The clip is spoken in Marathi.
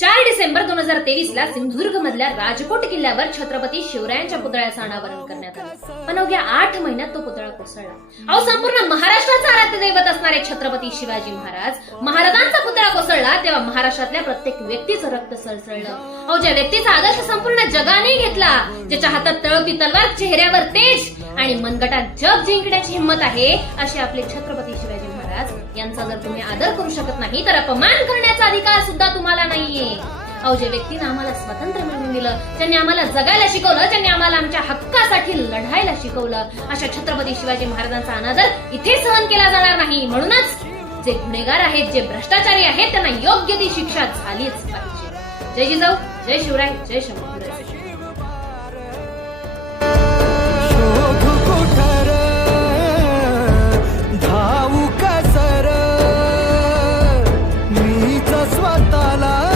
4 डिसेंबर 2023 ला सिंधुदुर्ग मधल्या राजकोट किल्ल्यावर छत्रपती शिवरायांच्या पुतळ्याचं अनावरण करण्यात आलं. पण अवघ्या 8 महिन्यात तो पुतळा कोसळला. अहो, संपूर्ण महाराष्ट्राचा आराध्य दैवत असणारे छत्रपती शिवाजी महाराजांचा पुतळा कोसळला तेव्हा महाराष्ट्रातल्या प्रत्येक व्यक्तीचं रक्त सळसळलं. अहो, ज्या व्यक्तीचा आदर्श संपूर्ण जगाने घेतला, ज्याच्या हातात तळपती तलवार, चेहऱ्यावर तेज आणि मनगटात जग जिंकण्याची हिंमत आहे, असे आपले छत्रपती शिवाजी महाराज यांचा जर तुम्ही आदर करू शकत नाही तर अपमान करण्याचा अधिकार सुद्धा तुम्हाला नाहीये. अहो, ज्या व्यक्तीने आम्हाला स्वातंत्र्य मिळवून दिलं, ज्यांनी आम्हाला जगायला शिकवलं, ज्यांनी आम्हाला आमच्या हक्कासाठी लढायला शिकवलं, अशा छत्रपती शिवाजी महाराजांचा अनादर इथे सहन केला जाणार नाही. म्हणूनच जे गुन्हेगार आहेत, जे भ्रष्टाचारी आहेत, त्यांना योग्य ती शिक्षा झालीच पाहिजे. जय जिजाऊ, जय शिवराय, जय शंभूराज.